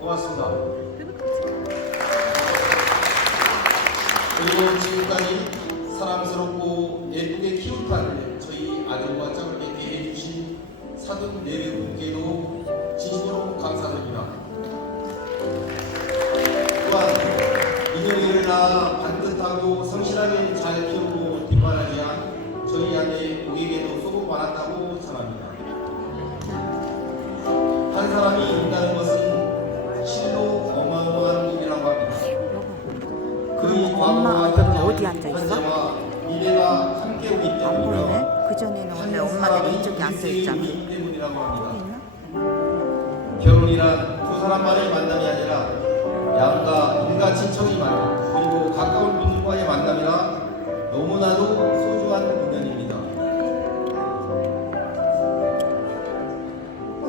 고맙습니다. 그리고 지금까지 사랑스럽고 예쁘게 키우탄 저희 아들과 짝을 맺게 해주신 사돈 네분께도 진심으로 감사드립니다. 또한 인형이나 반듯하고 성실하게 잘 키우고 뒷바라지 한 저희 아내 고객에도 수고 많았다고 전합니다. 한 사람이 있다는 것은 아들은 어디 앉아 있어? 안 보이네? 그 전에는 원래 엄마들이 이쪽에 앉아 있잖아. 때문이라고 합니다. 있나? 결혼이란 두 사람만의 만남이 아니라 양가 일가 친척의 만남 그리고 가까운 분들과의 만남이라 너무나도 소중한 인연입니다.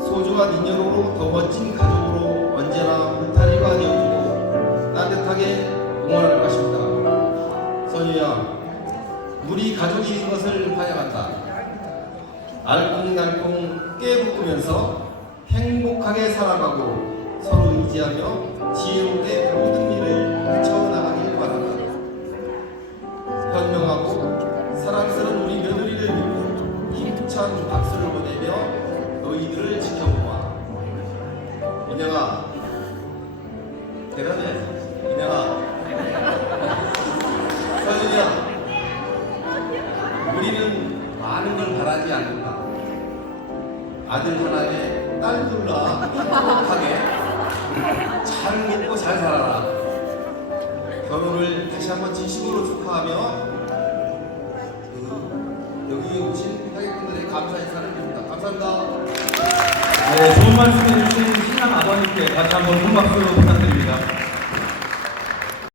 소중한 인연으로 더 멋진 가족으로 언제나 울타리가 되어주고 따뜻하게. 선유야, 우리 가족이 된 것을 환영한다. 알콩달콩 깨부으면서 행복하게 살아가고 서로 의지하며 지혜롭게 모든 일을 헤쳐나가길 바란다. 현명하고 사랑스러운 우리 며느리를 믿고 힘찬 박수를 보내며 너희들을 지켜보마. 인영아, 대단해. 인영아, 우리는 많은 걸 바라지 않는다. 아들 하나에 딸 둘라 행복하게 잘 먹고 잘 살아라. 결혼을 다시 한번 진심으로 축하하며 그 여기 오신 하객분들의 감사 인사를 드립니다. 감사합니다. 네, 좋은 말씀 해주신 신랑 아버님께 다시 한번 큰 박수 부탁드립니다.